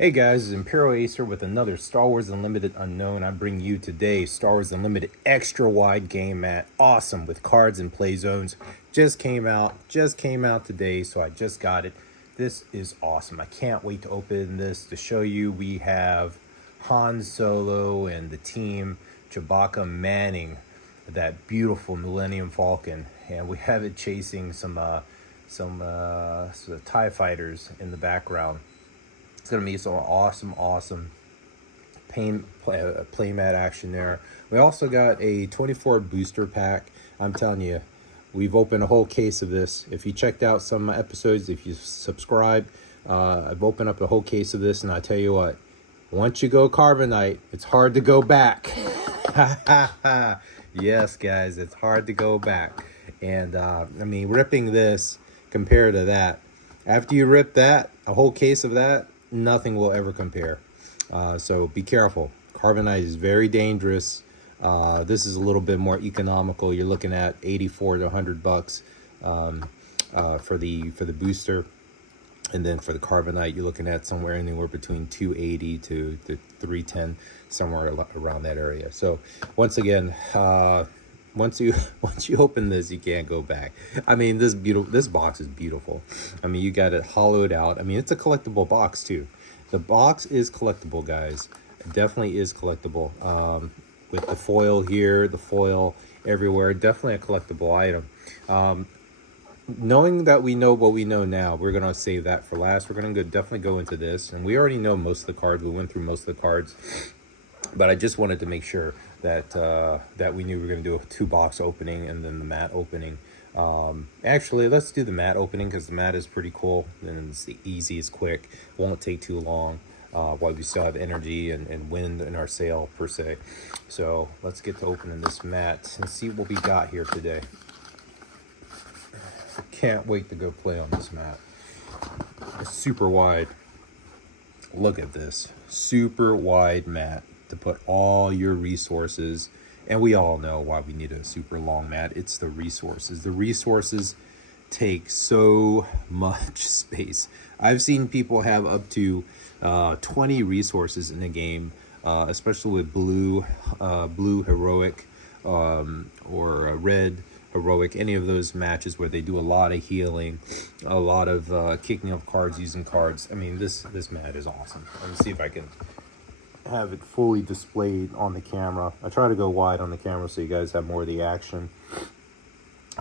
Hey guys, it's Imperial Acer with another Star Wars Unlimited Unknown. I bring you today Star Wars Unlimited Extra Wide Game Mat. Awesome with cards and play zones. Just came out today, so I just got it. This is awesome. I can't wait to open this to show you. We have Han Solo and the team, Chewbacca manning that beautiful Millennium Falcon, and we have it chasing some TIE fighters in the background. It's going to be some awesome playmat action there. We also got a 24 booster pack. I'm telling you, we've opened a whole case of this. If you checked out some episodes, if you subscribe, I've opened up a whole case of this, and I tell you what, once you go Carbonite, it's hard to go back. Yes, guys, it's hard to go back. And I mean, ripping this compared to that, after you rip that, a whole case of that, nothing will ever compare. So be careful. Carbonite is very dangerous. This is a little bit more economical. You're looking at 84 to 100 bucks for the booster, and then for the Carbonite, you're looking at anywhere between 280 to 310, somewhere around that area. So once again, once you open this, you can't go back. I mean, this box is beautiful. I mean, you got it hollowed out. I mean, it's a collectible box too. The box is collectible, guys. It definitely is collectible. With the foil here, the foil everywhere, definitely a collectible item. Knowing that we know what we know now, we're gonna save that for last. We're gonna definitely go into this, and we already know most of the cards. We went through most of the cards, but I just wanted to make sure that that we knew we were going to do a 2-box opening and then the mat opening. Actually, let's do the mat opening because the mat is pretty cool and it's the easiest, quick. Won't take too long while we still have energy and wind in our sail per se. So let's get to opening this mat and see what we got here today. Can't wait to go play on this mat. It's super wide. Look at this super wide mat to put all your resources, and we all know why we need a super long mat. It's the resources. The resources take so much space. I've seen people have up to 20 resources in a game, especially with blue heroic or red heroic, any of those matches where they do a lot of healing, a lot of kicking of cards, using cards. I mean, this mat is awesome. Let me see if I can have it fully displayed on the camera. I try to go wide on the camera so you guys have more of the action.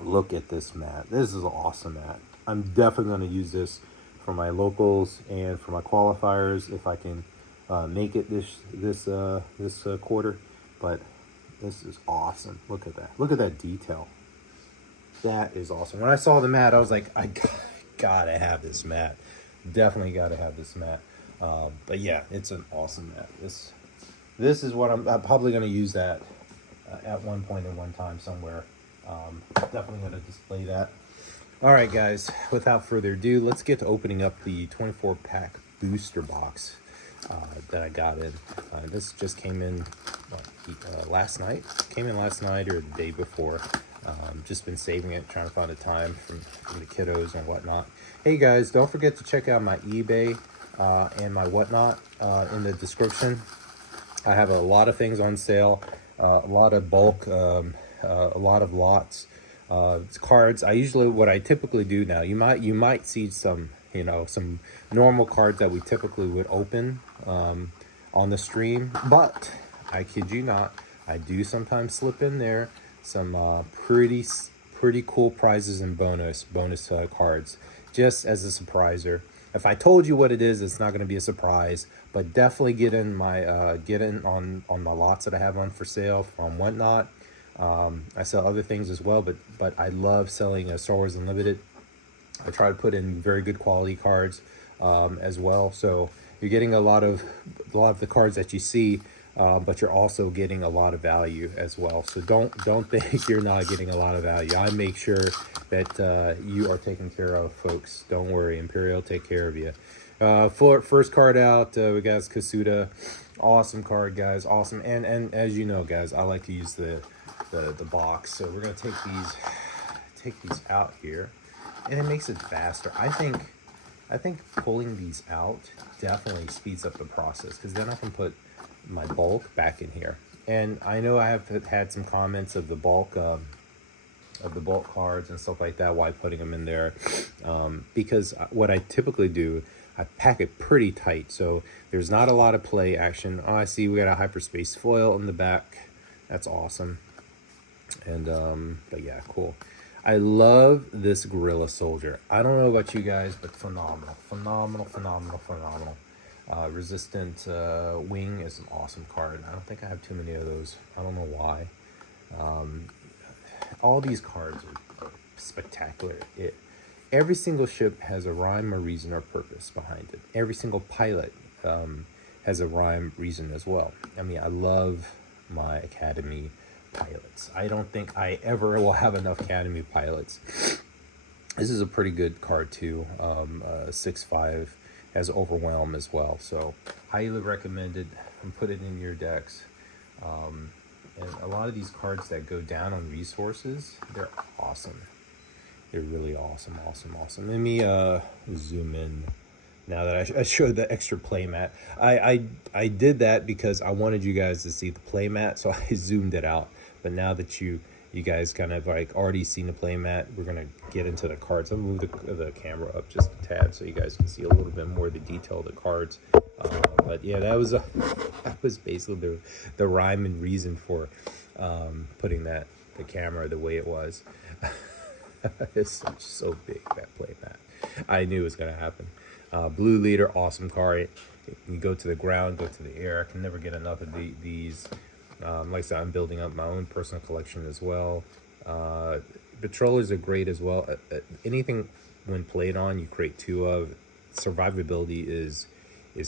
Look at this mat. This is an awesome mat. I'm definitely going to use this for my locals and for my qualifiers if I can make it this quarter. But this is awesome. Look at that. Look at that detail. That is awesome. When I saw the mat, I was like, I gotta have this mat. Definitely gotta have this mat. But yeah, it's an awesome mat. This is what I'm probably going to use that at one point in one time somewhere. Definitely going to display that. All right, guys, without further ado, let's get to opening up the 24-pack booster box that I got in. This just came in last night. Came in last night or the day before. Just been saving it, trying to find a time from the kiddos and whatnot. Hey, guys, don't forget to check out my eBay and my whatnot in the description. I have a lot of things on sale, a lot of bulk, a lot of lots, cards. What I typically do now, you might see some normal cards that we typically would open on the stream, but I kid you not, I do sometimes slip in there some pretty cool prizes and bonus cards just as a surpriser. If I told you what it is, it's not going to be a surprise, but definitely get in on my lots that I have on for sale from Whatnot. I sell other things as well, but I love selling Star Wars Unlimited. I try to put in very good quality cards as well. So you're getting a lot of the cards that you see, but you're also getting a lot of value as well. So don't think you're not getting a lot of value. I make sure that you are taken care of, folks. Don't worry, Imperial take care of you. First card out, we got Kasuda. Awesome card, guys. Awesome. And as you know, guys, I like to use the box. So we're gonna take these out here, and it makes it faster. I think I think pulling these out definitely speeds up the process, because then I can put my bulk back in here. And I know I have had some comments of the bulk cards and stuff like that, why putting them in there, because what I typically do, I pack it pretty tight, so there's not a lot of play action. Oh, I see we got a hyperspace foil in the back. That's awesome. And but yeah, cool. I love this Gorilla Soldier. I don't know about you guys, but phenomenal, phenomenal, phenomenal, phenomenal. Resistant Wing is an awesome card. I don't think I have too many of those. I don't know why. All these cards are spectacular. Every single ship has a rhyme or reason or purpose behind it. Every single pilot has a rhyme, reason as well. I mean, I love my Academy pilots. I don't think I ever will have enough Academy pilots. This is a pretty good card too. 6/5 has Overwhelm as well, so highly recommended, and put it in your decks. And a lot of these cards that go down on resources, they're awesome. They're really awesome, awesome, awesome. Let me zoom in now that I showed the extra playmat. I did that because I wanted you guys to see the playmat, so I zoomed it out. But now that you guys kind of like already seen the playmat, we're gonna get into the cards. I'll move the camera up just a tad so you guys can see a little bit more of the detail of the cards. But yeah, that was basically the rhyme and reason for putting the camera the way it was. It's so big, that playmat. I knew it was gonna happen. Blue Leader, awesome card. You go to the ground, go to the air. I can never get enough of these. Like I said, I'm building up my own personal collection as well. Patrollers are great as well. Anything when played on, you create two of. Survivability is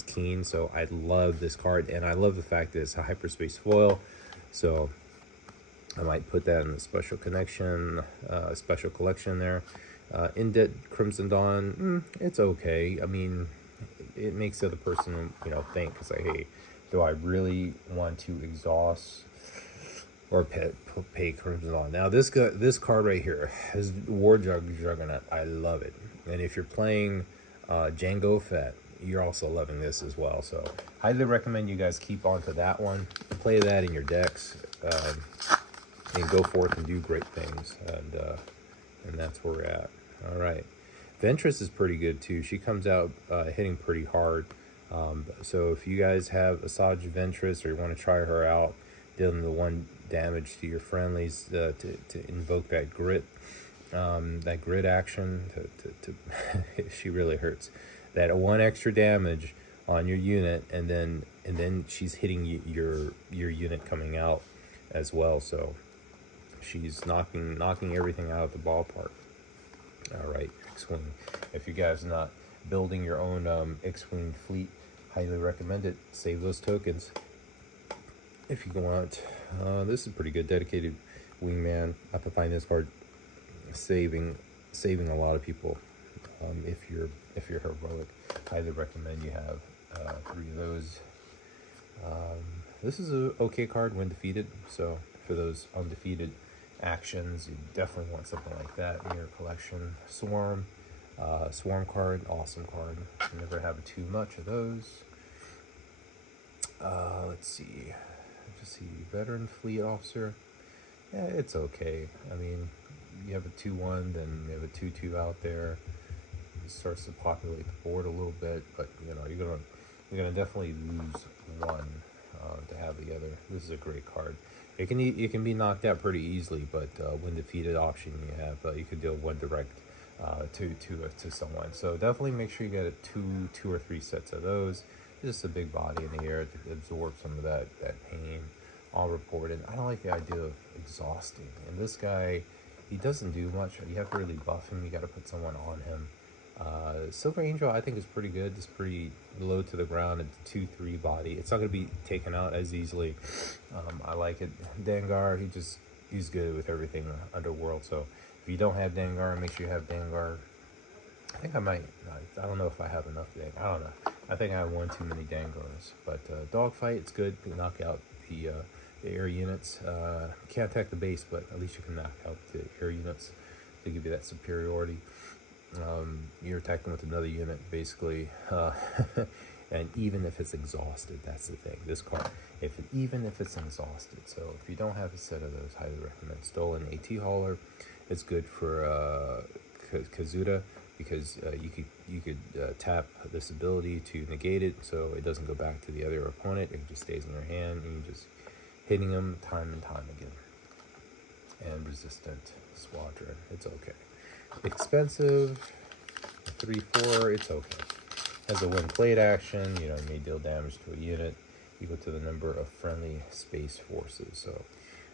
keen, so I love this card, and I love the fact that it's a hyperspace foil. So I might put that in the special collection there. Indent Crimson Dawn, it's okay. I mean, it makes the other person, think. It's like, hey, do I really want to exhaust or pay Crimson Dawn? Now, this card right here is War Juggernaut. I love it. And if you're playing Jango Fett, you're also loving this as well. So, highly recommend you guys keep on to that one. Play that in your decks. And go forth and do great things, and that's where we're at. All right, Ventress is pretty good too. She comes out hitting pretty hard. So if you guys have Asajj Ventress, or you want to try her out, dealing the 1 damage to your friendlies to invoke that grit action, she really hurts. That 1 extra damage on your unit, and then she's hitting your unit coming out as well. So she's knocking everything out of the ballpark. All right, X-Wing. If you guys are not building your own X-Wing fleet, highly recommend it. Save those tokens if you want. This is pretty good. Dedicated Wingman. I can find this card saving a lot of people. If you're heroic, highly recommend you have 3 of those. This is a okay card when defeated. So for those undefeated actions, you definitely want something like that in your collection. Swarm card, awesome card. You never have too much of those. Let's see. Just see, Veteran Fleet Officer. Yeah, it's okay. I mean, you have a 2/1, then you have a 2/2 out there. It starts to populate the board a little bit, but you're gonna definitely lose one to have the other. This is a great card. It can be knocked out pretty easily, but when defeated option, you can deal 1 direct to someone. So definitely make sure you get two or 3 sets of those. Just a big body in the air to absorb some of that pain. All reported. I don't like the idea of exhausting. And this guy, he doesn't do much. You have to really buff him. You got to put someone on him. Silver Angel, I think, is pretty good. It's pretty low to the ground. It's 2/3 body. It's not going to be taken out as easily. I like it. Dengar, he's good with everything Underworld. So if you don't have Dengar, make sure you have Dengar. I think I might. I don't know if I have enough Dengar. I don't know. I think I have 1 too many Dengars. But Dogfight, it's good. You can knock out the air units. Can't attack the base, but at least you can knock out the air units to give you that superiority. You're attacking with another unit, basically. And even if it's exhausted, that's the thing. This card, even if it's exhausted. So if you don't have a set of those, highly recommend Stolen AT Hauler. It's good for Kazuda, because you could tap this ability to negate it, so it doesn't go back to the other opponent. It just stays in your hand, and you're just hitting them time and time again. And Resistant Squadron, it's okay. Expensive, 3/4, it's okay. Has a when played action, you may deal damage to a unit equal to the number of friendly space forces. So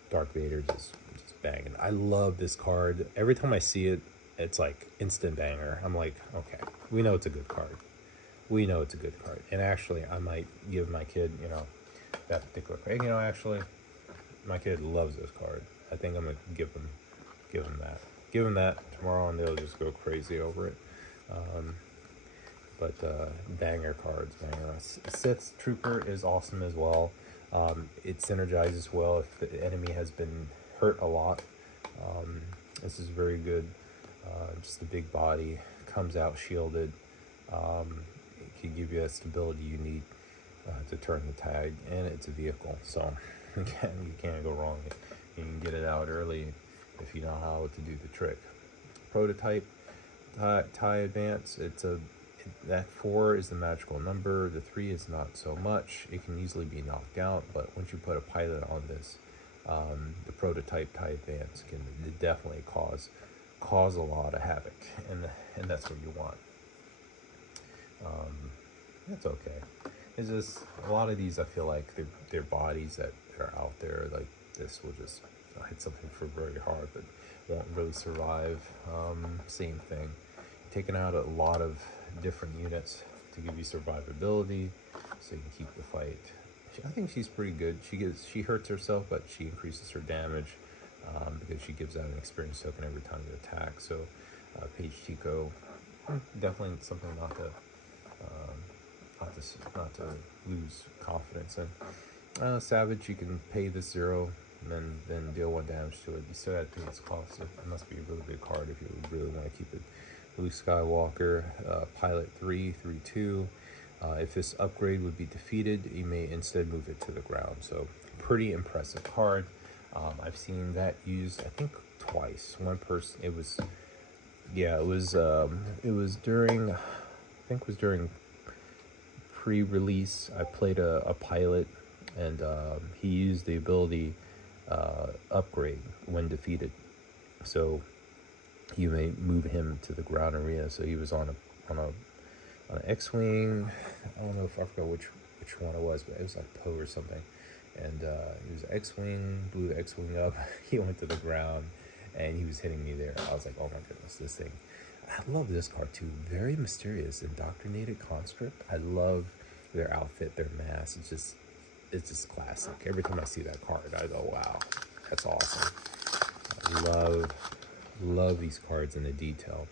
Dark Vader just banging. I love this card. Every time I see it, it's like instant banger. I'm like, okay, we know it's a good card. We know it's a good card. And actually, I might give my kid, that particular card. Actually, my kid loves this card. I think I'm gonna give him that. Give him that tomorrow, and they'll just go crazy over it. But banger cards, banger. Sith's Trooper is awesome as well. It synergizes well if the enemy has been hurt a lot. This is very good. Just a big body, comes out shielded. It can give you that stability you need to turn the tide, and it's a vehicle, so you can't go wrong. You can get it out early if you know how to do the trick. Prototype tie advance. That 4 is the magical number. The 3 is not so much. It can easily be knocked out, but once you put a pilot on this, the prototype tie advance can definitely cause a lot of havoc, and that's what you want. That's okay. It's just a lot of these, I feel like they're bodies that are out there. Like this will just hit something for very hard, but won't really survive. Same thing. Taking out a lot of different units to give you survivability, so you can keep the fight. I think she's pretty good. She hurts herself, but she increases her damage because she gives out an experience token every time you attack. So Paige Tico, definitely something not to lose confidence in. Savage, you can pay this 0 and then deal 1 damage to it. You still have to pay its cost. It must be a really good card if you really want to keep it. Luke Skywalker, Pilot 3, 3/2. If this upgrade would be defeated, you may instead move it to the ground. So pretty impressive card. I've seen that used, I think, twice. One person, it was during, I think it was during pre-release. I played a pilot, and he used the ability upgrade when defeated. So you may move him to the ground arena. So he was on an X-wing. I don't know if I forgot which one it was, but it was like Poe or something. And he was X-wing, blew the X-wing up. He went to the ground, and he was hitting me there. I was like, oh my goodness, this thing. I love this card too. Very mysterious, indoctrinated conscript. I love their outfit, their mask. It's just classic. Every time I see that card, I go, wow, that's awesome. I love these cards in the detail.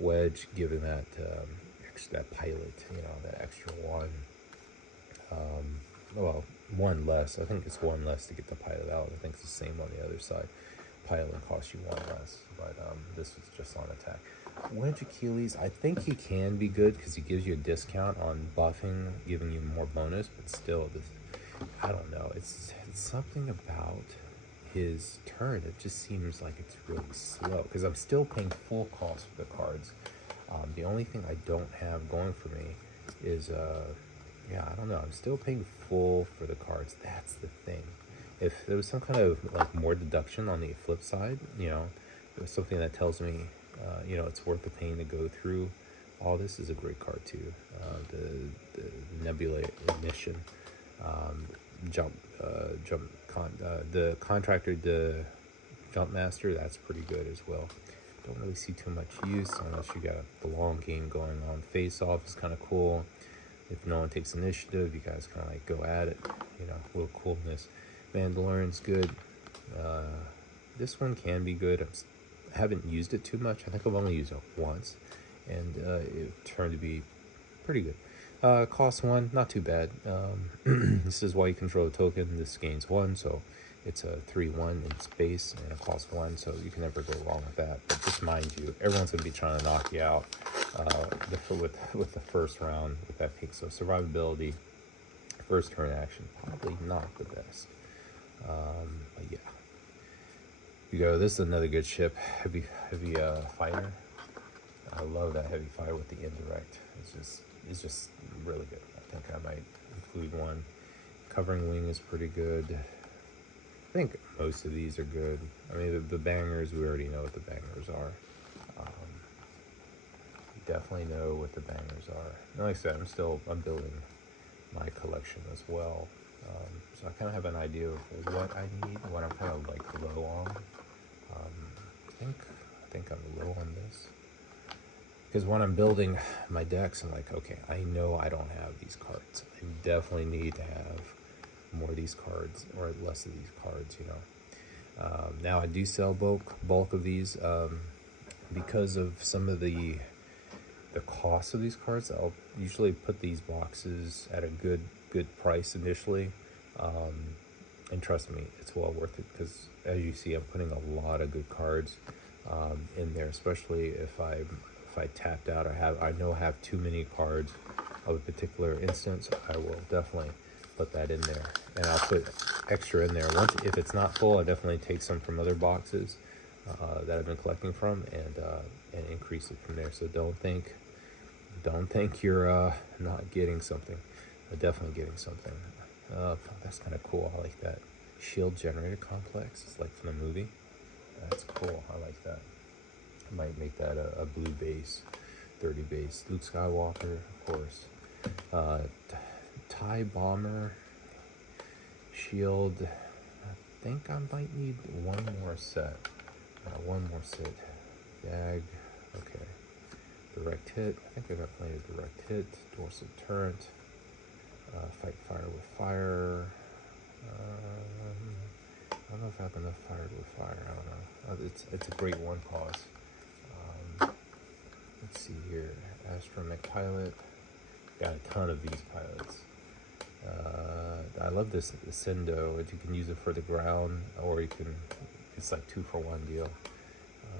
Wedge, given that pilot, that extra 1. Well, 1 less. I think it's 1 less to get the pilot out. I think it's the same on the other side. Pilot costs you 1 less, but this was just on attack. Wedge Achilles, I think he can be good because he gives you a discount on buffing, giving you more bonus, but still, I don't know. It's something about his turn. It just seems like it's really slow because I'm still paying full cost for the cards. The only thing I don't have going for me is I don't know. I'm still paying full for the cards. That's the thing. If there was some kind of like more deduction on the flip side, there's something that tells me, it's worth the pain to go through. All this is a great card too. The Nebula Ignition, the Contractor, the Jump Master. That's pretty good as well. Don't really see too much use unless you got the long game going on. Face Off is kind of cool. If no one takes initiative, you guys kind of like go at it. A little coolness. Mandalorian's good. This one can be good. I haven't used it too much. I think I've only used it once, and it turned to be pretty good. Cost 1, not too bad. This is why you control the token. This gains 1, so It's a 3/1 in space and it costs 1, so you can never go wrong with that. But just mind you, everyone's going to be trying to knock you out with the first round with that pink. So survivability, first turn action, probably not the best. But yeah, you go. This is another good ship, heavy fighter. I love that heavy fighter with the indirect. It's just really good. I think I might include one. Covering wing is pretty good. I think most of these are good. I mean, the bangers, we already know what the bangers are. Definitely know what the bangers are. And like I said, I'm building my collection as well. So I kind of have an idea of what I need, what I'm kind of like low on. I think I'm low on this. Because when I'm building my decks, I'm like, okay, I know I don't have these cards. I definitely need to have more of these cards or less of these cards, you know. Now I do sell bulk of these because of some of the cost of these cards. I'll usually put these boxes at a good price initially, and trust me, it's well worth it, because as you see, I'm putting a lot of good cards in there, especially if I tapped out or I know I have too many cards of a particular instance. I will definitely put that in there, and I'll put extra in there. If it's not full, I definitely take some from other boxes that I've been collecting from, and increase it from there. So don't think you're not getting something. But definitely getting something. That's kind of cool. I like that. Shield generator complex. It's like from the movie. That's cool. I like that. I might make that a blue base, 30 base. Luke Skywalker, of course. TIE bomber. Shield. I think I might need one more set. Jag. Okay. Direct hit. I think I got plenty of direct hit. Dorsal turret. Fight fire with fire. I don't know if I have enough fire with fire. I don't know. It's a great one cost. Let's see here. Astromech pilot. Got a ton of these pilots. I love this Sendo. You can use it for the ground, or you can. It's like 2-for-1 deal.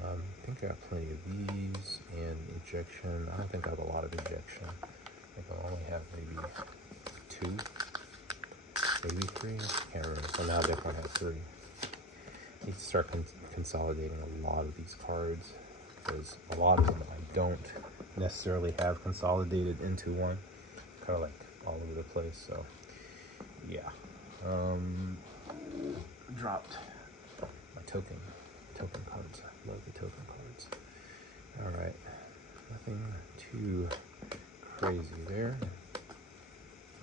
I think I got plenty of these, and injection. I don't think I have a lot of injection. I think I only have maybe 2, maybe 3. I can't remember. So now I definitely have 3. Need to start consolidating a lot of these cards, because a lot of them I don't necessarily have consolidated into one. Kind of like all over the place. So yeah, dropped my token cards. I love the token cards. All right, nothing too crazy there.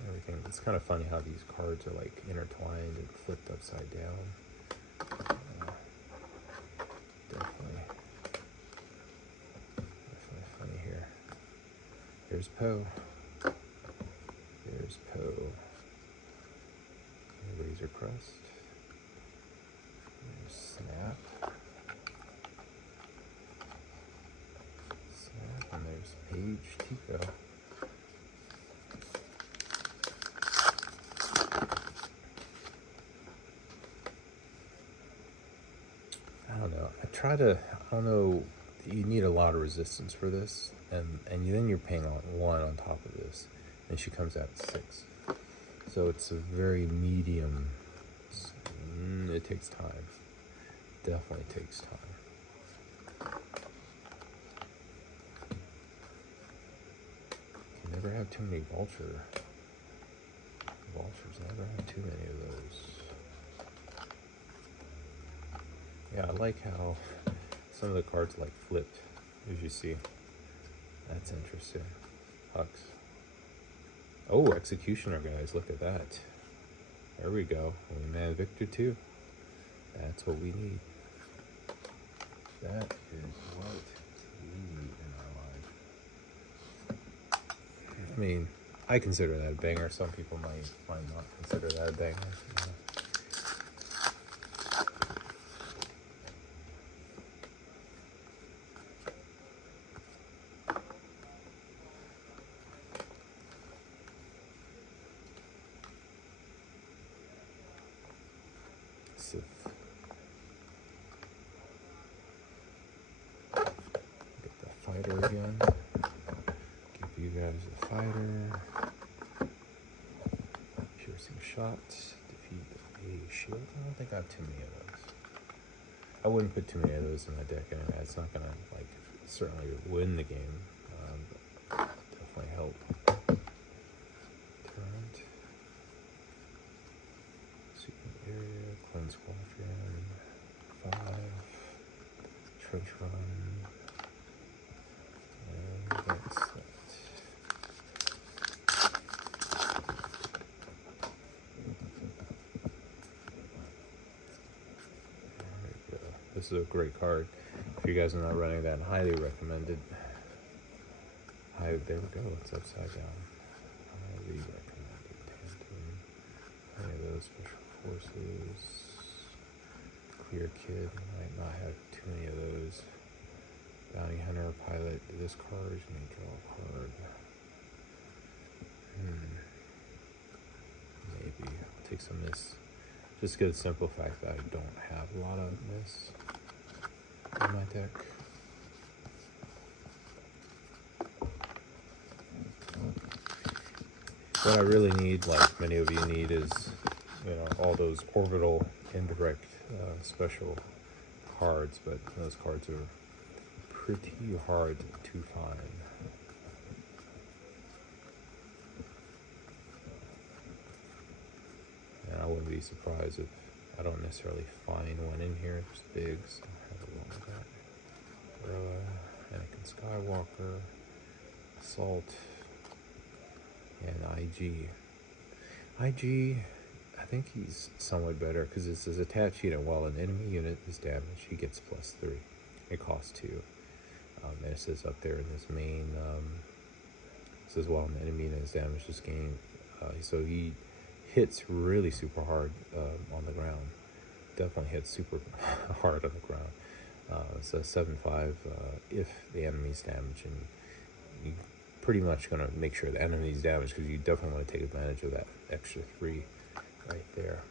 Everything. It's kind of funny how these cards are like intertwined and flipped upside down. Definitely funny here. There's Poe. There's Poe. Razor Crest. There's Snap. And there's Paige Tico. I don't know. I don't know. You need a lot of resistance for this, and then you're paying on 1 on top of this, and she comes out at 6. So it's a very medium. It takes time. Definitely takes time. You never have too many vultures. Never have too many of those. Yeah, I like how some of the cards like flipped, as you see. That's interesting. Hux. Oh, Executioner, guys, look at that. There we go. Wingman Victor 2. That's what we need. That is what we need in our life. I mean, I consider that a banger. Some people might not consider that a banger. You know? again. Give you guys a fighter. Piercing shots. Defeat a shield. I don't think I have too many of those. I wouldn't put too many of those in my deck, and it's not gonna like certainly win the game, but definitely help. Turret. Secret area. Cleanse Quadrant. 5. Trench run. And that's it. This is a great card. If you guys are not running that, highly recommended. There we go. It's upside down. Highly recommended. Tandem. Any of those special forces. Clear Kid. Might not have too many of those. Bounty Hunter, Pilot. This card is going to draw a card. Maybe. I'll take some miss. Just because the simple fact that I don't have a lot of miss in my deck. What I really need, like many of you need, is all those orbital indirect special cards, but those cards are pretty hard to find. And I wouldn't be surprised if I don't necessarily find one in here. There's Biggs, don't have a lot of that. Anakin Skywalker, Assault, and IG. IG, I think he's somewhat better because it's his attached unit. While an enemy unit is damaged, he gets +3. It costs 2. And it says up there in this main, it says while an enemy unit is damaged, this game. So he hits really super hard on the ground. Definitely hits super hard on the ground. So 7/5 if the enemy's damaged, and you pretty much going to make sure the enemy's damaged because you definitely want to take advantage of that extra 3 right there.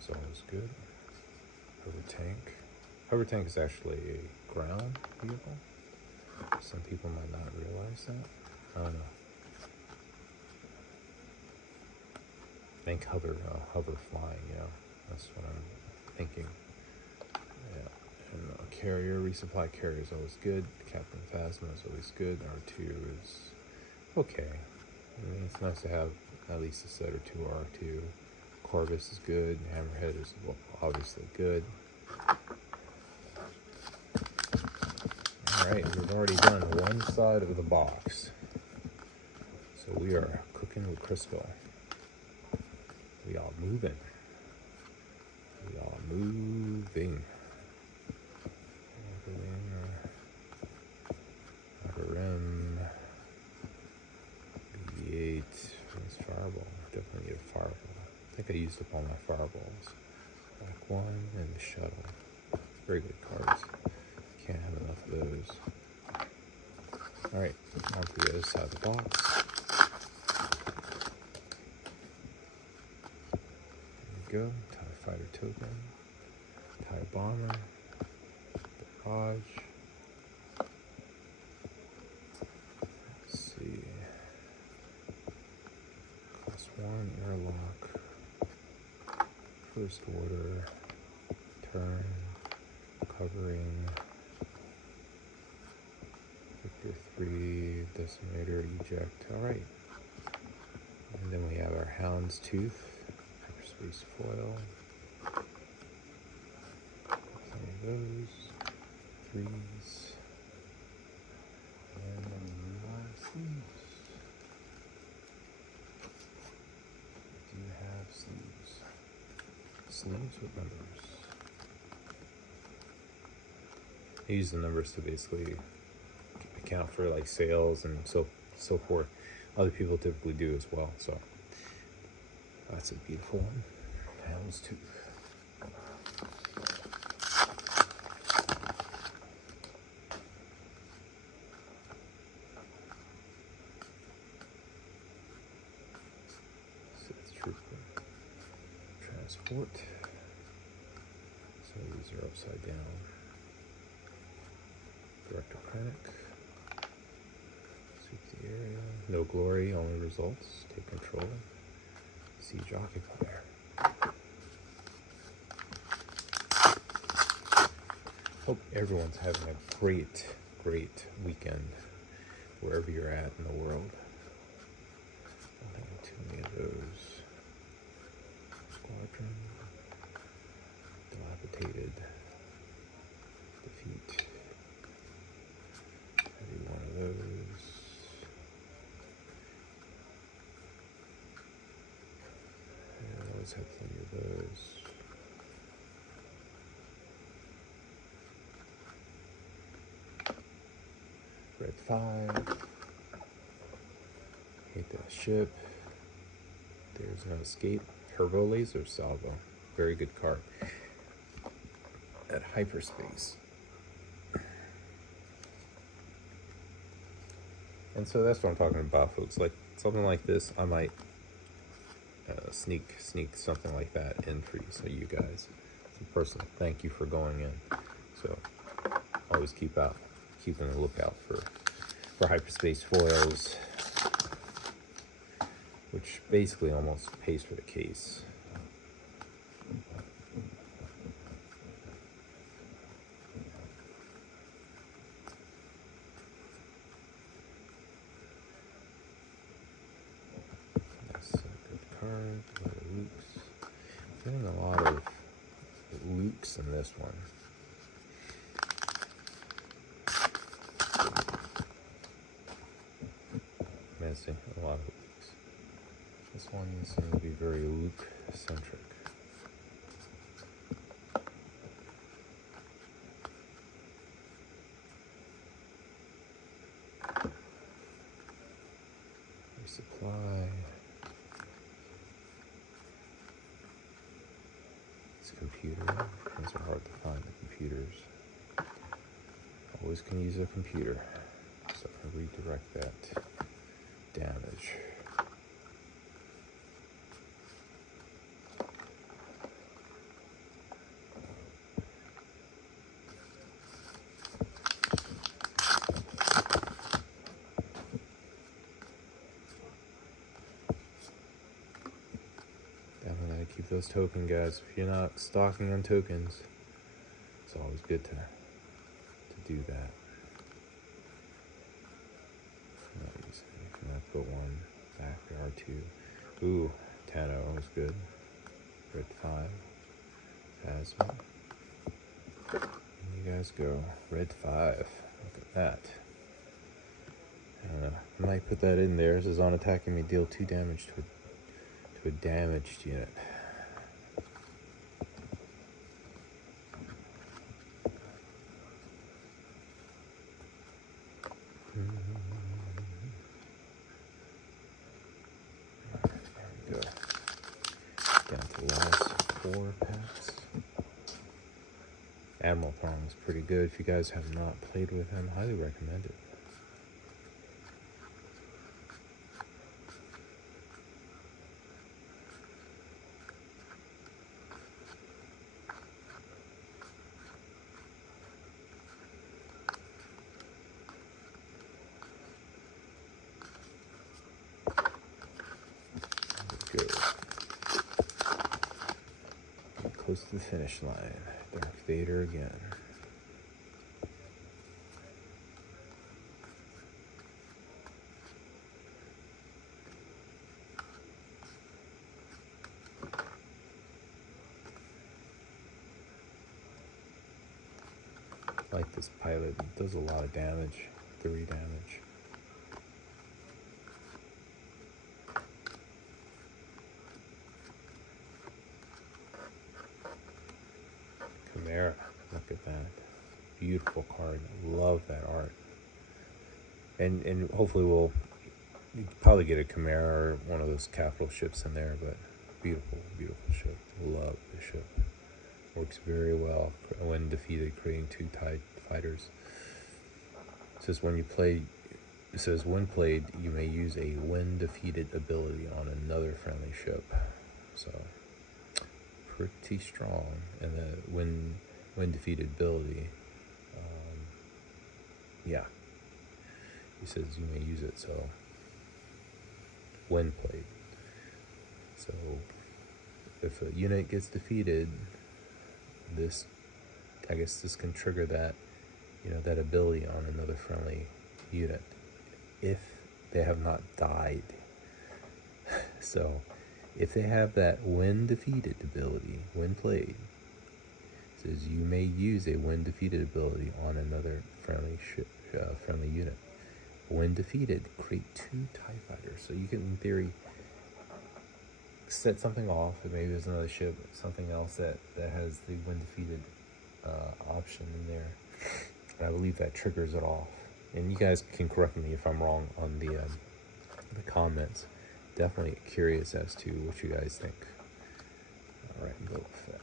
So, always good. Hover tank. Hover tank is actually a ground vehicle. Some people might not realize that. I don't know. I think hover flying, that's what I'm thinking. Yeah. And carrier, resupply carrier is always good. Captain Phasma is always good. R2 is okay. I mean, it's nice to have at least a set or 2 R2. Corvus is good. Hammerhead is obviously good. Alright, we've already done one side of the box. So we are cooking with Crisco. We are moving. We are moving. Rim. BB-8. Fireball. Definitely need a fireball. I think I used up all my fireballs. Black 1 and the shuttle. Very good cards. Can't have enough of those. Alright, on to the other side of the box. There we go. TIE Fighter token. TIE Bomber. Barrage. Let's see. Class 1 airlock. First order. Turn. Covering. Victor 3. Decimator. Eject. Alright. And then we have our Hound's Tooth. Hyperspace foil. Some of those. 3s. And then sleeves. Do you have sleeves? Sleeves with numbers. I use the numbers to basically account for like sales and so forth. Other people typically do as well. So That's a beautiful one. Hound's Tooth. Sith Trooper. Transport. So these are upside down. Director Krennic. Sweep the area. No glory, only results. Take control. Siege Occupier. Hope everyone's having a great weekend wherever you're at in the world. I don't think too many of those. Squadron. Dilapidated. Defeat. Maybe one of those. Yeah, I always have plenty of those. Red 5. Hate that ship. There's no escape. Turbo laser salvo. Very good card. At hyperspace. And so that's what I'm talking about, folks. Like something like this, I might sneak something like that in for you. So you guys, some personal thank you for going in. So always keeping a lookout for hyperspace foils, which basically almost pays for the case. That's a good card. A lot of Lukes. Getting a lot of Lukes in this one. Missing a lot of Lukes. This one seems to be very Luke-centric. Resupply. It's a computer. Things are hard to find, the computers. Always can use a computer. So I can redirect that damage. Definitely gotta keep those token guys. If you're not stocking on tokens, it's always good to do that. Nice. Can I put one back to R2? Ooh, Tano is good. Red 5. Phasma. You guys go. Red 5. Look at that. I might put that in there. This is on attacking me. Deal 2 damage to a damaged unit. There we go. Down to the last 4 packs. Admiral Prong is pretty good. If you guys have not played with him, highly recommend it. Good. Close to the finish line. Darth Vader again. Like this pilot, it does a lot of damage. 3 damage. Chimera, look at that. Beautiful card. Love that art. And hopefully we'll probably get a Chimera or one of those capital ships in there, but Beautiful, beautiful ship. Love the ship. Works very well when defeated, creating 2 TIE fighters. It says when played, you may use a when defeated ability on another friendly ship. So pretty strong. And the when defeated ability, yeah. He says you may use it, so when played. So if a unit gets defeated, I guess this can trigger that, that ability on another friendly unit if they have not died. So if they have that when defeated ability, when played, it says you may use a when defeated ability on another friendly unit. When defeated, create 2 TIE fighters. So you can, in theory, set something off, and maybe there's another ship, something else that has the when defeated option in there. And I believe that triggers it off. And you guys can correct me if I'm wrong on the comments. Definitely curious as to what you guys think. All right, go with that.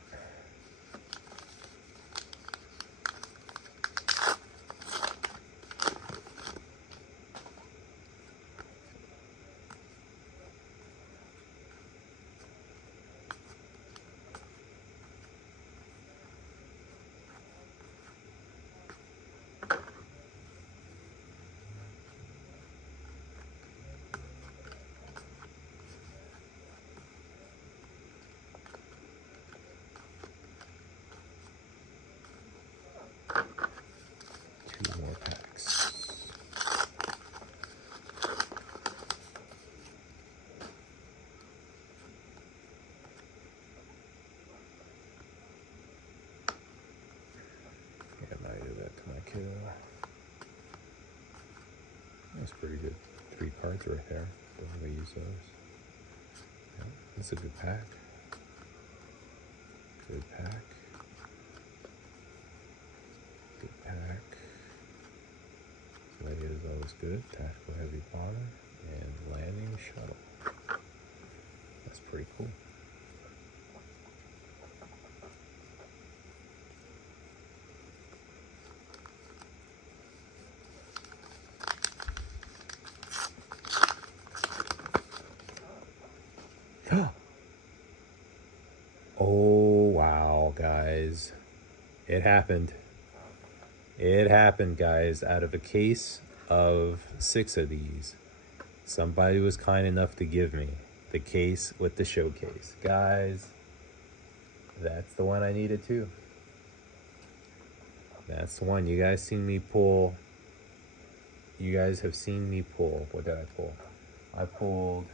That's pretty good. 3 cards right there. Don't we use those? Yeah, that's a good pack. Good pack. Good pack. That is always good. Tactical heavy bomber and landing shuttle. That's pretty cool. Oh, wow, guys. It happened. It happened, guys. Out of a case of 6 of these, somebody was kind enough to give me the case with the showcase. Guys, that's the one I needed too. That's the one. You guys seen me pull. You guys have seen me pull. What did I pull? I pulled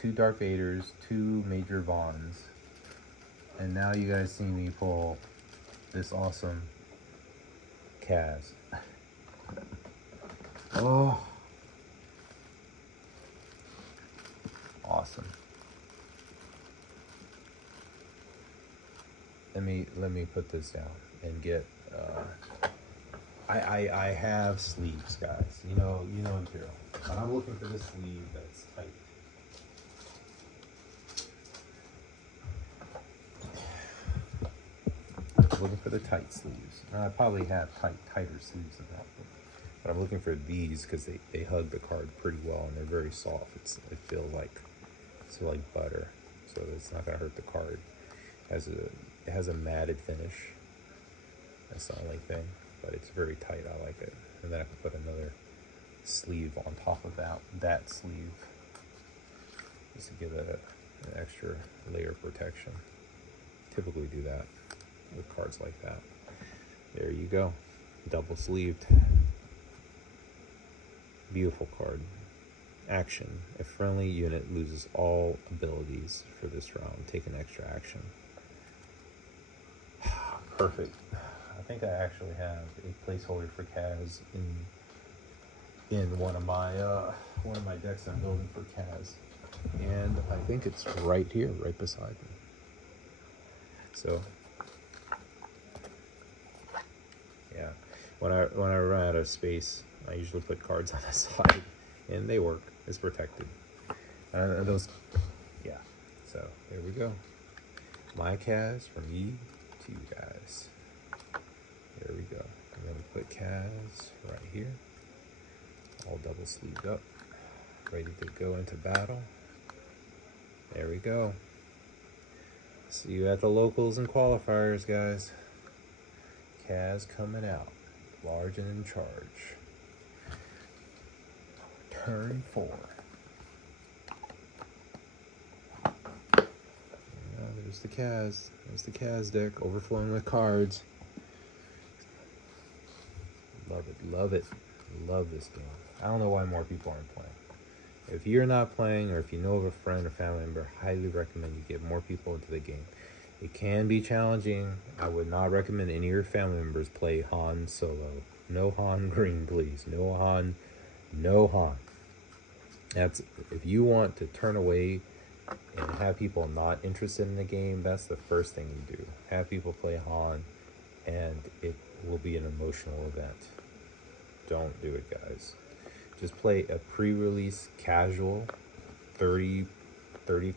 2 Darth Vaders, 2 Major Vaughns. And now you guys see me pull this awesome Kaz. Oh. Awesome. Let me put this down and get I have sleeves, guys. You know Imperial. But I'm looking for this sleeve that's tight. Looking for the tight sleeves. I probably have tighter sleeves than that, but I'm looking for these because they hug the card pretty well and they're very soft. It feels like butter, so it's not gonna hurt the card. It has a matted finish. That's the only thing, but it's very tight. I like it. And then I can put another sleeve on top of that sleeve just to give it an extra layer of protection. Typically do that with cards like that. There you go. Double sleeved. Beautiful card. Action. A friendly unit loses all abilities for this round. Take an extra action. Perfect. I think I actually have a placeholder for Kaz in one of my decks I'm building for Kaz. And I think it's right here, right beside me. So yeah, when I run out of space, I usually put cards on the side, and they work. It's protected. Those, yeah. So there we go. My Kaz from me to you guys. There we go. I'm going to put Kaz right here. All double sleeved up. Ready to go into battle. There we go. See you at the locals and qualifiers, guys. Kaz coming out. Large and in charge. Turn 4. There's the Kaz. There's the Kaz deck overflowing with cards. Love it, love it. Love this game. I don't know why more people aren't playing. If you're not playing, or if you know of a friend or family member, highly recommend you get more people into the game. It can be challenging. I would not recommend any of your family members play Han solo. No Han green, please. No Han. No Han. That's, if you want to turn away and have people not interested in the game, that's the first thing you do. Have people play Han, and it will be an emotional event. Don't do it, guys. Just play a pre-release casual 30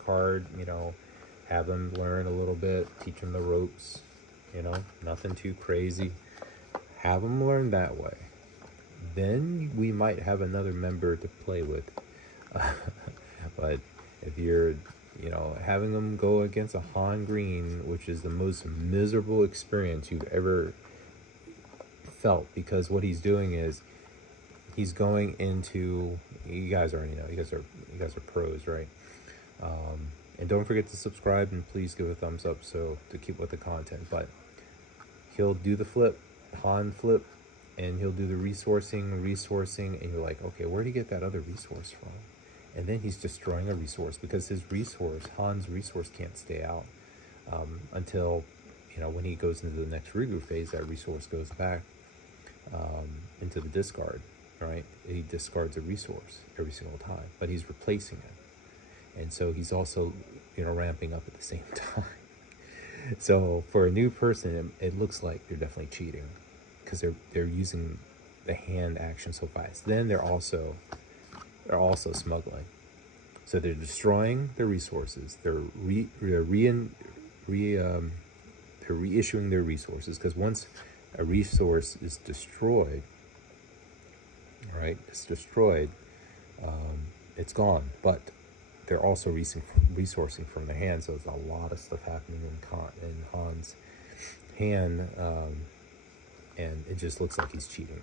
card, you know, have them learn a little bit, teach them the ropes, you know, nothing too crazy. Have them learn that way. Then we might have another member to play with. But if you're, you know, having them go against a Han Green, which is the most miserable experience you've ever felt, because what he's doing is he's going into, you guys already know, you guys are pros, right? And don't forget to subscribe, and please give a thumbs up so to keep with the content. But he'll do the flip, Han flip, and he'll do the resourcing, and you're like, okay, where did he get that other resource from? And then he's destroying a resource, because his resource, Han's resource, can't stay out until, you know, when he goes into the next regroup phase, that resource goes back into the discard, right? He discards a resource every single time, but he's replacing it. And so he's also, you know, ramping up at the same time. So for a new person, it looks like they're definitely cheating, because they're using the hand action so fast. Then they're also smuggling. So they're destroying their resources. They're reissuing their resources, because once a resource is destroyed, right? It's destroyed. It's gone. But they're also resourcing from their hand. So there's a lot of stuff happening in Han's hand, and it just looks like he's cheating.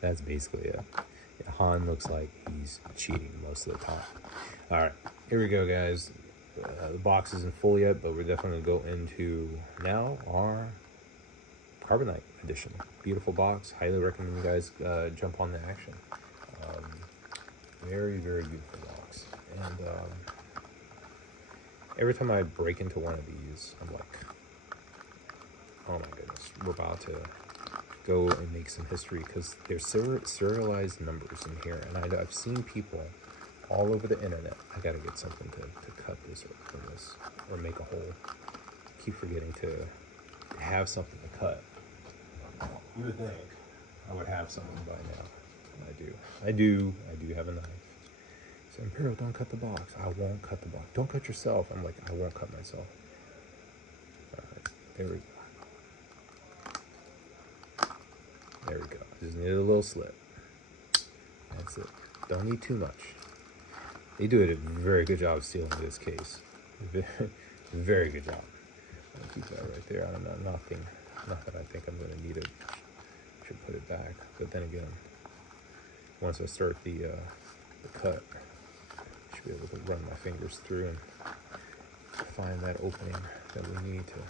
That's basically it. Han looks like he's cheating most of the time. All right, here we go, guys. The box isn't full yet, but we're definitely going to go into now our Carbonite edition. Beautiful box. Highly recommend you guys jump on the action. Very, very beautiful box. And every time I break into one of these, I'm like, oh my goodness, we're about to go and make some history, because there's serialized numbers in here, and I've seen people all over the internet. I gotta get something to cut this or open this or make a hole. I keep forgetting to have something to cut. You would think I would have something by now. I do have a knife. So Imperial, don't cut the box. I won't cut the box. Don't cut yourself. I'm like, I won't cut myself. All right, there we go. There we go. Just needed a little slit. That's it. Don't need too much. They do a very good job of sealing this case. Very good job. I'll keep that right there. I don't know, not that I think I'm going to need it. Should put it back. But then again, once I start the cut, I should be able to run my fingers through and find that opening that we need to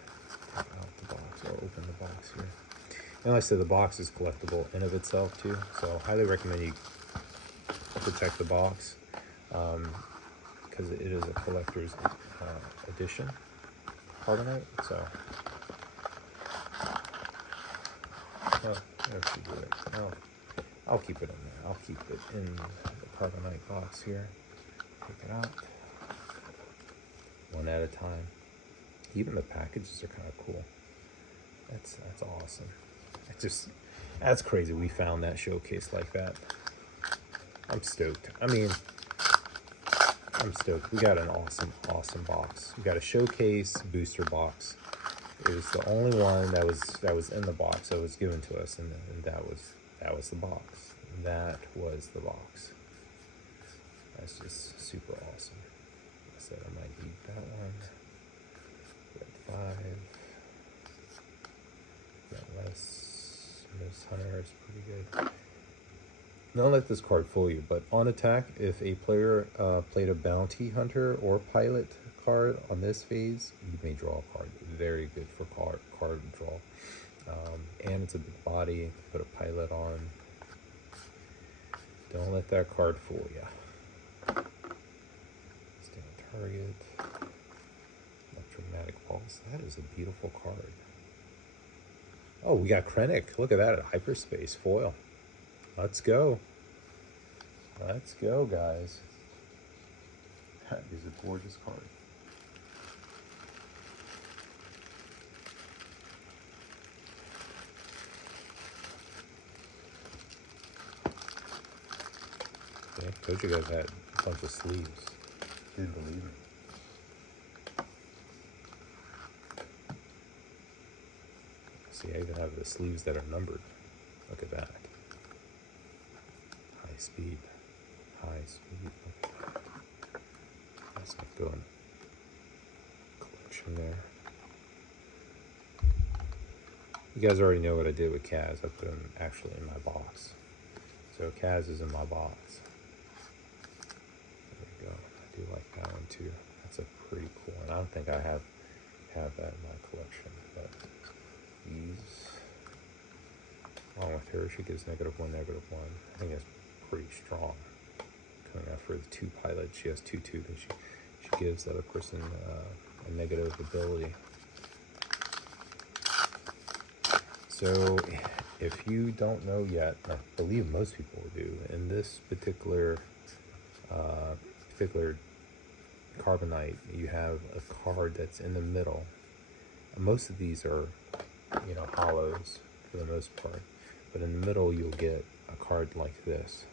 take out the box, or open the box here. And like I said, the box is collectible in of itself too, so I highly recommend you protect the box, because it is a collector's edition Carbonite. So there should do it. I'll keep it in there. I'll keep it in the Carbonite box here. Take it out one at a time. Even the packages are kind of cool. That's awesome. That's crazy. We found that showcase like that. I'm stoked. I mean, I'm stoked. We got an awesome box. We got a showcase booster box. It was the only one that was in the box that was given to us, and that was the box. That was the box. That's just super awesome. I said I might need that one. Got 5. Got less. This hunter is pretty good. Don't let this card fool you, but on attack, if a player played a bounty hunter or pilot card on this phase, you may draw a card. Very good for card draw. And it's a big body. Put a pilot on. Don't let that card fool you. Stay on target. Electromagnetic pulse. That is a beautiful card. Oh, we got Krennic. Look at that, a hyperspace foil. Let's go. Let's go, guys. That is a gorgeous card. Okay, told you guys had a bunch of sleeves. Didn't believe me. See, I even have the sleeves that are numbered. Look at that. High speed. High speed. Look at that. That's not good. Collection there. You guys already know what I did with Kaz. I put him actually in my box. So Kaz is in my box. There we go. I do like that one too. That's a pretty cool one. I don't think I have that in my collection, but these, along with her, she gives -1, -1. I think that's pretty strong. Coming out for the 2 pilot, she has 2/2, and she gives the other person a negative ability. So if you don't know yet, I believe most people do, in this particular Carbonite, you have a card that's in the middle. Most of these are, hollows for the most part, but in the middle you'll get a card like this,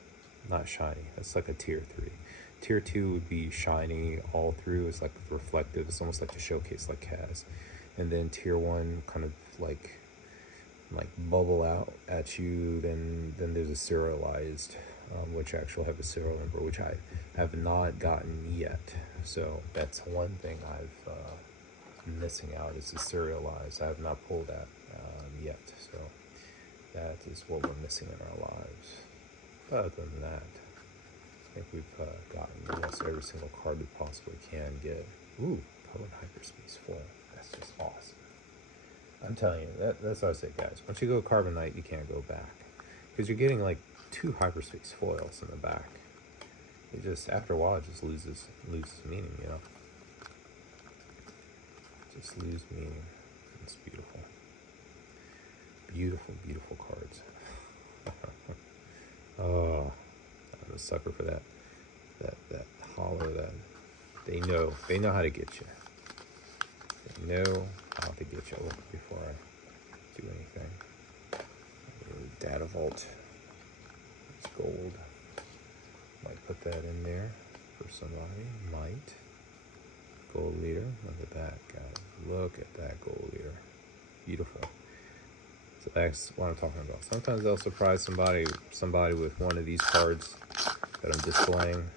not shiny. That's like a tier 3. Tier 2 would be shiny all through. It's like reflective. It's almost like a showcase, like Kaz. And then tier 1 kind of like bubble out at you. Then there's a serialized, which actually have a serial number, which I have not gotten yet. So that's one thing I'm missing out, is the serialized. I have not pulled that yet. So that is what we're missing in our lives. But other than that, I think we've gotten almost every single card we possibly can get. Ooh, colored hyperspace foil. That's just awesome. I'm telling you, that's what I say, guys. Once you go Carbonite, you can't go back, because you're getting like 2 hyperspace foils in the back. It just, after a while, it just loses meaning, Just lose meaning. It's beautiful. Beautiful cards. Oh, I'm a sucker for that hollow. That they know how to get you. They know how to get you. Look, before I do anything, data vault. It's gold. Might put that in there for somebody. Might. Gold leader. Look at that, guys. Look at that gold leader. Beautiful. So that's what I'm talking about. Sometimes they'll surprise somebody with one of these cards that I'm displaying.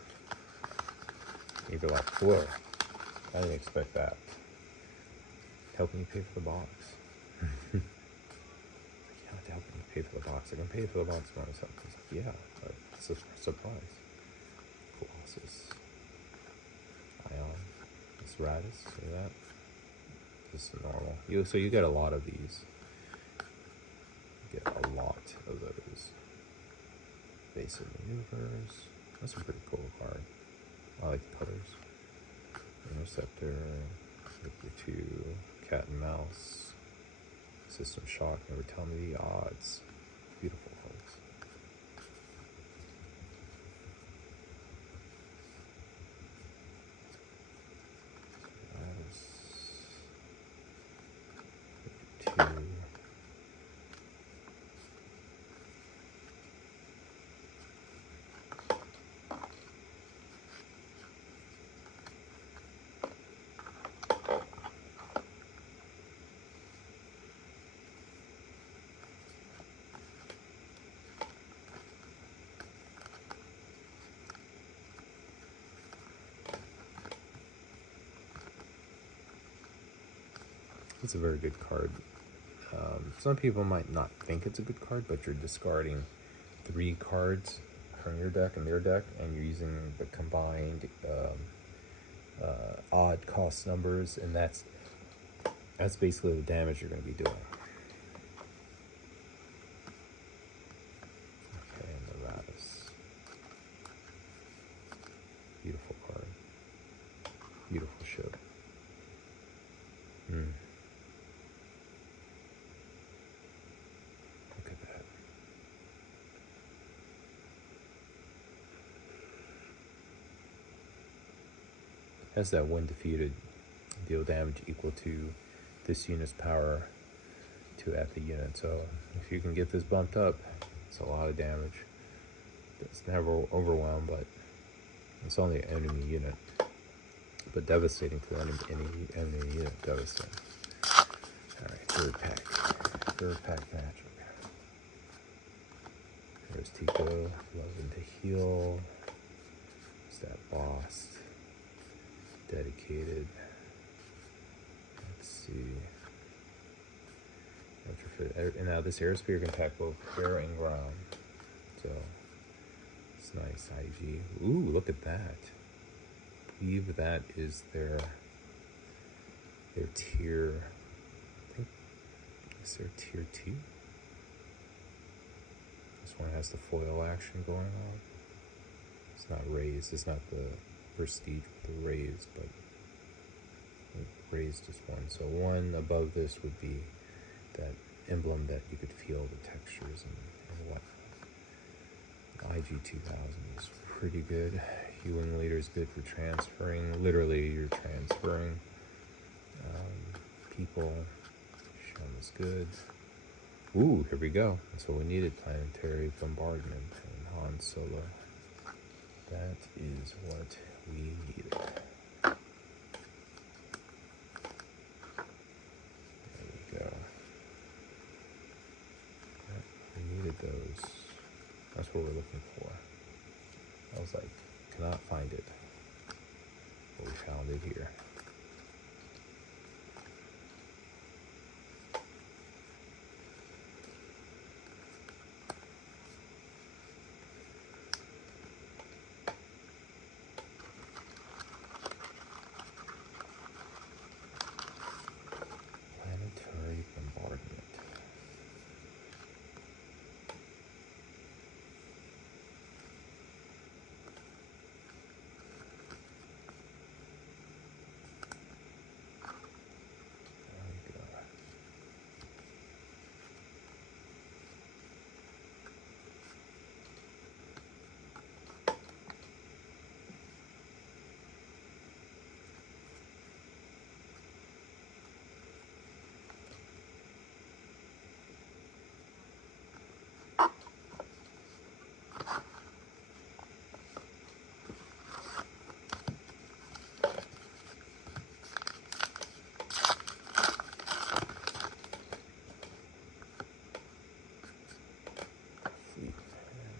You'd be like, whoa, I didn't expect that. Helping you pay for the box. You have to help me pay for the box. I can pay for the box by myself. It's like, yeah, but it's a surprise. Colossus. Ion. This Radis, see that? This is normal. So you get a lot of these. Get a lot of those. Basic maneuvers. That's a pretty cool card. I like the colors. Interceptor. Victor 2. Cat and mouse. System shock. Never tell me the odds. Beautiful cards. Victor 2. It's a very good card. Some people might not think it's a good card, but you're discarding 3 cards from your deck and their deck, and you're using the combined odd cost numbers, and that's basically the damage you're going to be doing. Okay, and the Ratus. Beautiful card. Beautiful ship. Look at that. Has that when defeated, deal damage equal to this unit's power to at the unit. So if you can get this bumped up, it's a lot of damage. It's never overwhelmed, but it's only an enemy unit. But devastating to any enemy unit, devastating. Alright, third pack magic. There's Tico, Loving to Heal. What's that? Boss. Dedicated. Let's see. And now this airspeeder can attack both air and ground. So it's nice. IG. Ooh, look at that. I believe that is their tier. I think is their tier 2. This one has the foil action going on. It's not raised. It's not the prestige with the raised, but raised is one. So one above this would be that emblem that you could feel the textures and whatnot. IG 2000 is pretty good. Healing Leader is good for transferring. Literally, you're transferring people. Shun is good. Ooh, here we go. That's what we needed. Planetary Bombardment and Han Solo. That is what we needed. There we go. We needed those. That's what we're looking for. I was like, cannot find it. But we found it here. Planetary Bombardment.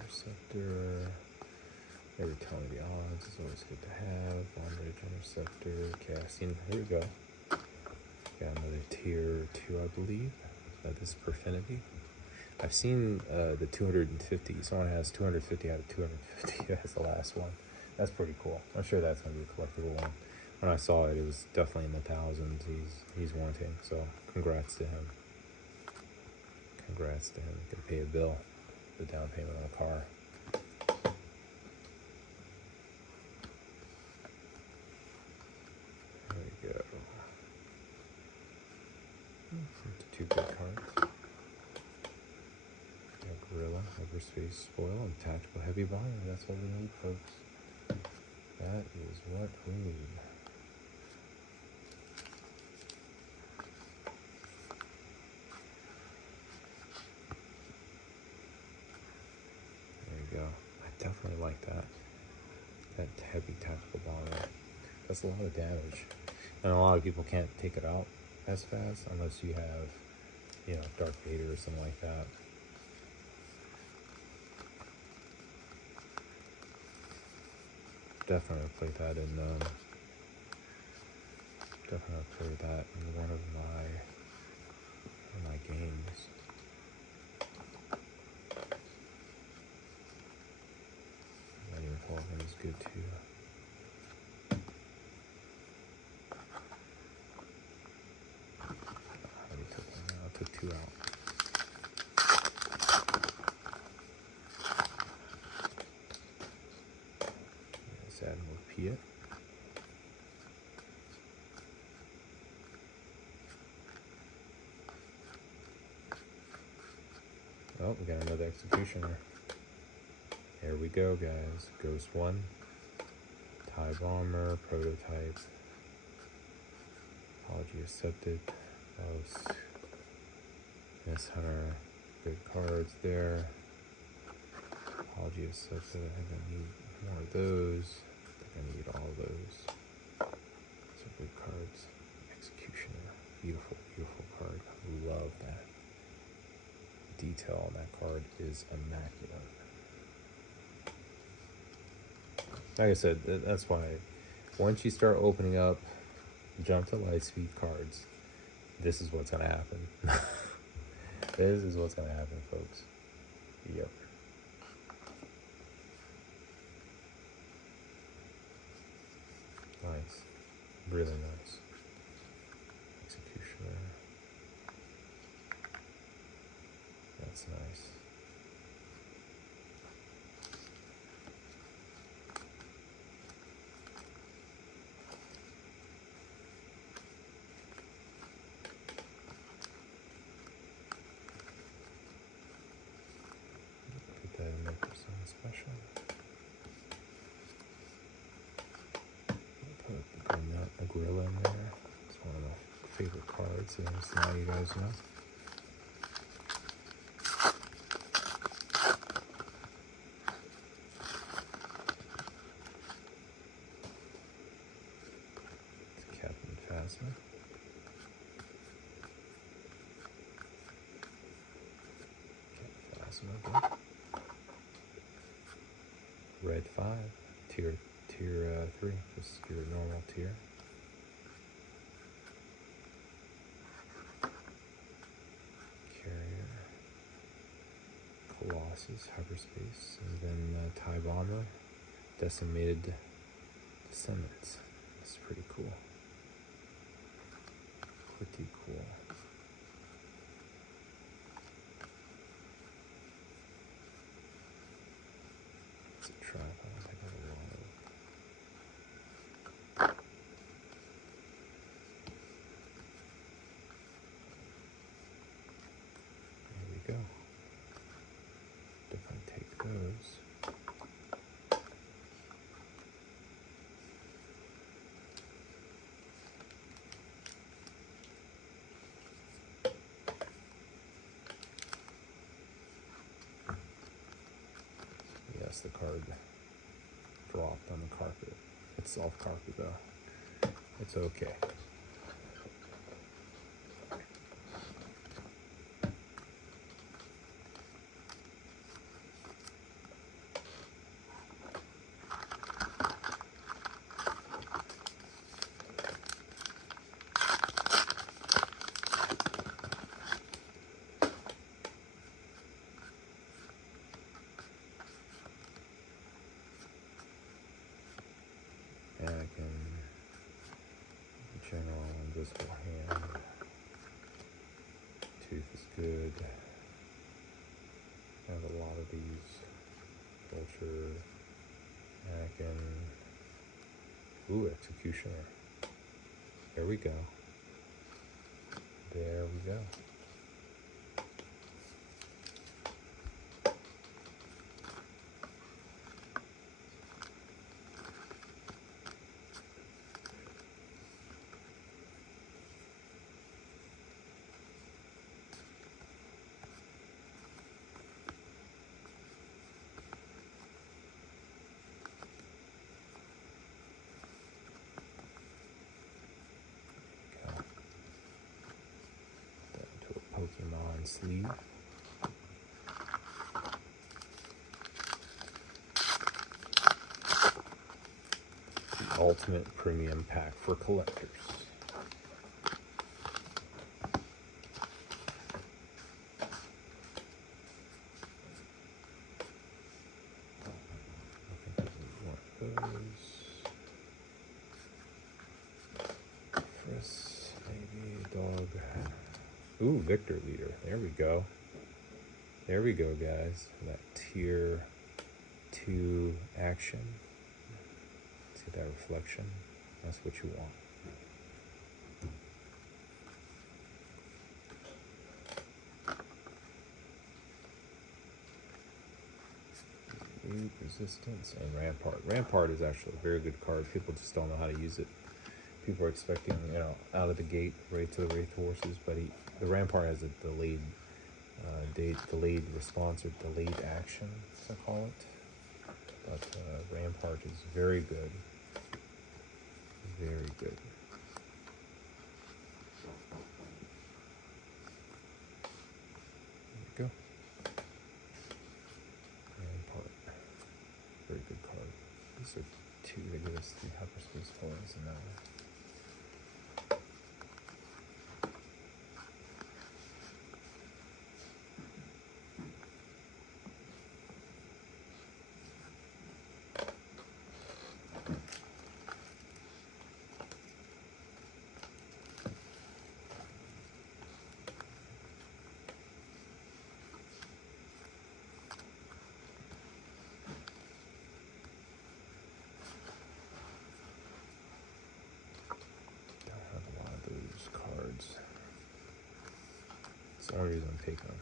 Interceptor. Every time the odds is always good to have. Bondage Interceptor. Casting. Here we go. Got another tier 2, I believe. That is Perfinity. I've seen the 250. Someone has 250 out of 250 as the last one. That's pretty cool. I'm sure that's going to be a collectible one. When I saw it, it was definitely in the thousands. He's wanting. So congrats to him. Congrats to him. Can pay a bill. The down payment on a car. There we go. Two good cards. Gorilla, Hyperspace Spoil, and Tactical Heavy Bomber. That's what we need, folks. That is what we need. There you go. I definitely like that. That heavy Tactical Bomber. That's a lot of damage. And a lot of people can't take it out as fast unless you have, you know, Darth Vader or something like that. Definitely play that in one of my Oh, we got another executioner. There we go, guys. Ghost 1. TIE Bomber, Prototype. Apology accepted. Ghost. Miss Hunter. Good cards there. Apology accepted. I think I need more of those. I think I need all those. Some good cards. Executioner. Beautiful, beautiful card. Love that. Detail on that card is immaculate. Like I said, that's why once you start opening up, jump to Lightspeed cards. This is what's gonna happen. This is what's gonna happen, folks. Yep. Nice. Really nice. Executioner. That's nice. Put that in there for something special. Put a gorilla in there. It's one of my favorite cards, so now you guys know. It's Captain Phasma. Again. Red 5, tier 3, just your normal tier. Carrier, Colossus, Hyperspace, and then TIE Bomber, Decimated Descendants. That's pretty cool. Pretty cool. Trap. I don't think I have a lot of. There we go. Definitely take those. Yes, the card dropped on the carpet. It's soft carpet though. It's okay. General Invisible Hand. Tooth is good. I have a lot of these. Vulture, Anakin. Ooh, Executioner. There we go. There we go. Pokemon sleeve. The ultimate premium pack for collectors. I think I need one of those. Frisk, maybe dog. Ooh, Victor Leader. There we go. There we go, guys. That tier 2 action. See that reflection? That's what you want. Sleep, Resistance, and Rampart. Rampart is actually a very good card. People just don't know how to use it. People are expecting, you know, out of the gate, right to the Wraith Horses, but the Rampart has a delayed response or delayed action, as I call it. But Rampart is very good. Very good. There you go. Rampart. Very good card. These are 2, they give us 3 hyperspace points in that one. That's the only reason I'm taking them.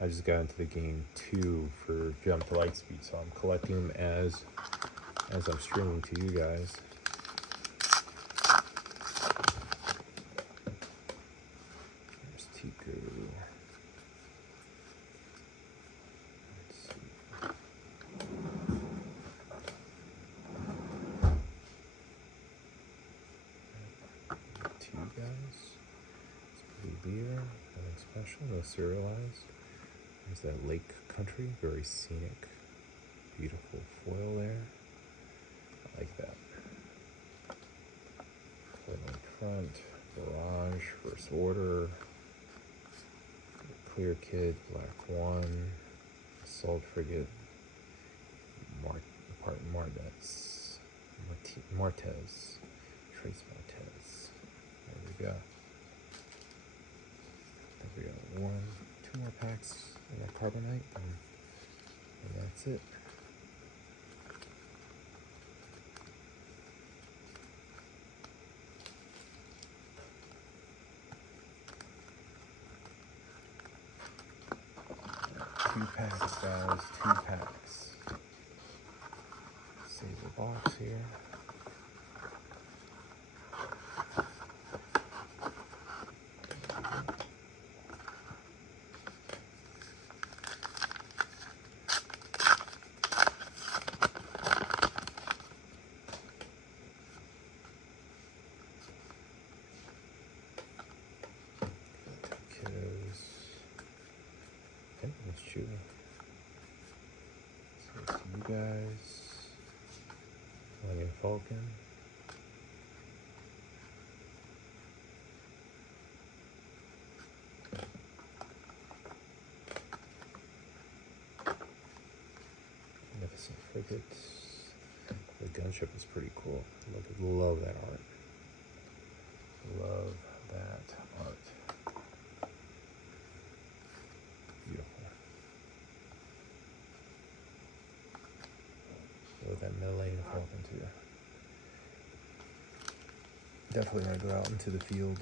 I just got into the game 2 for Jump to Lightspeed, so I'm collecting them as I'm streaming to you guys. There's Tiku. Let's see. 2 guys. Beer, nothing special, no serialized. There's that lake country, very scenic, beautiful foil there. I like that. Foil in front, barrage, first order, clear kid, black one, assault frigate, Martez, Trace Martez. There we go. We got 2 more packs in that Carbonite, and that's it. Two packs, guys. 2 packs. Save the box here. Let's chew. So to you guys, Millennium Falcon. Magnificent Frigates. The gunship is pretty cool. Love that art. Love that art. Beautiful. Love that Millennium Falcon too. Definitely want to go out into the field.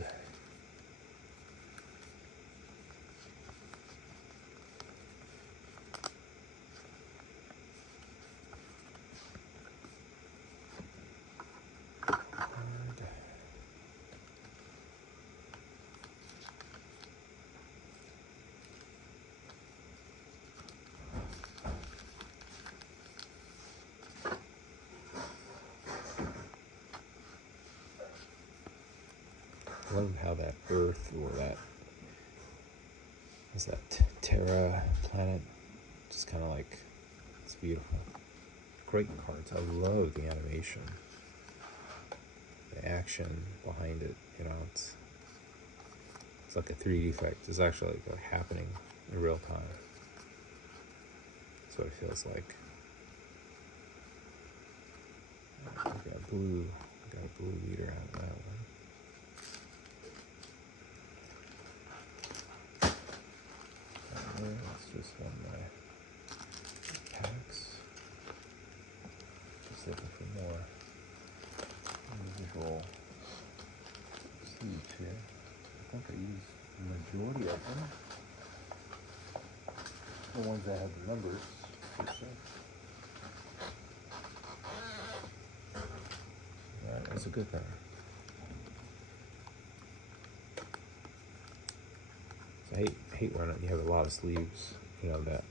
I love how that Earth, or that is that Terra planet, just kind of like, it's beautiful. Great cards. I love the animation, the action behind it. You know, it's like a 3D effect. It's actually like happening in real time. That's what it feels like. We got blue. We got a blue leader out of that one. That's just one of my packs. Just looking for more individual seeds here. I think I used the majority of them. The ones that have the numbers. Alright, that's a good thing. So I hate when you have a lot of sleeves, you know, that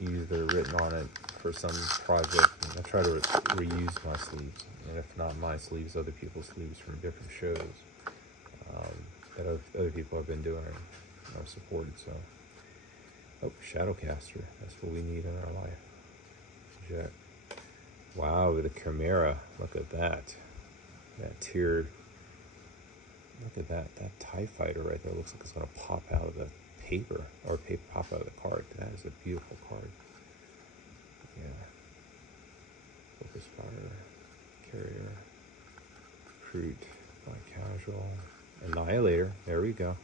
either written on it for some project. I try to reuse my sleeves, and if not my sleeves, other people's sleeves from different shows that other people have been doing and I've supported. So, oh, Shadowcaster, that's what we need in our life. Jet. Wow, with the Chimera, look at that. That tiered. Look at that. That TIE fighter right there looks like it's going to pop out of the paper, or pop out of the card. That is a beautiful card. Yeah. Focus fire, carrier, fruit, casual, annihilator. There we go.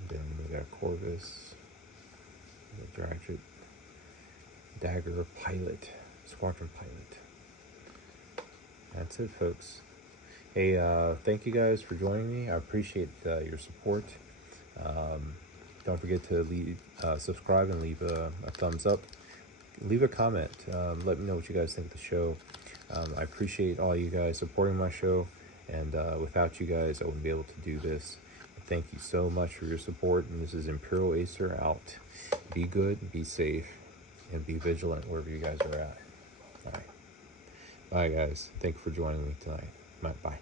And then we got Corvus, the Dragon, Dagger, Pilot, Squadron Pilot. That's it, folks. Hey, thank you guys for joining me. I appreciate your support. Don't forget to subscribe and leave a thumbs up. Leave a comment. Let me know what you guys think of the show. I appreciate all you guys supporting my show, and without you guys, I wouldn't be able to do this. Thank you so much for your support, and this is Imperial Acer out. Be good, be safe, and be vigilant wherever you guys are at. All right. Bye, guys. Thank you for joining me tonight. Bye.